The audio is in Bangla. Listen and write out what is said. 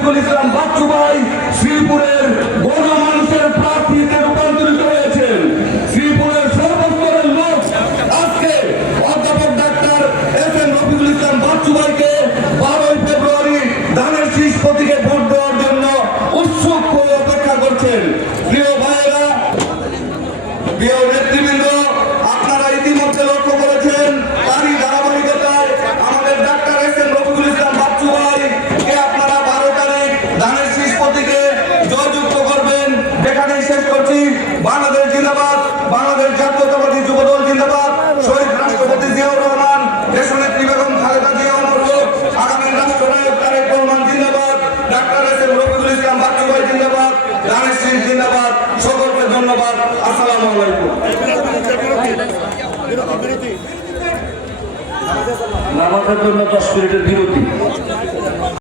রফিকুল ইসলাম বাচ্চু ভাই শ্রীপুরের গণমানুষের প্রার্থীতে রূপান্তরিত হয়েছেন। শ্রীপুরের সর্বস্তরের লোক আজকে অধ্যাপক ডাক্তার এস.এম. রফিকুল ইসলাম বাচ্চু ভাইকে 12ই ফেব্রুয়ারি ধানের শীষ প্রতীকে ভোট দেওয়ার জন্য উৎসুক হয়ে অপেক্ষা করছেন। প্রিয় ভাইয়েরা, প্রিয় নেতৃবৃন্দ, আপনারা ইতিমধ্যে লক্ষ্য করেছেন তারই ধারাবাহিকতায় আমাদের ডাক্তার এস.এম. রফিকুল ইসলাম বাচ্চু ভাইকে আপনারা 12 তারিখ ধানের শীষ প্রতীকে জয়যুক্ত করবেন। এখানেই শেষ করছি। বাংলাদেশ জিন্দাবাদ, বাংলাদেশ জাতীয়তাবাদী যুবদল জিন্দাবাদ, শহীদ রাষ্ট্রপতি জিয়াউর রহমান, দেশনেত্রী বেগম খালেদা জিয়া অমর হোক, আগামী রাষ্ট্রনায়ক তারেক রহমান জিন্দাবাদ, ডাক্তার এস.এম. রফিকুল ইসলাম বাচ্চু ভাই জিন্দাবাদ, ধানের শীষ জিন্দাবাদ। সকলকে ধন্যবাদ। আসসালামু আলাইকুম। নামাজের জন্য 10 মিনিটের বিরতি।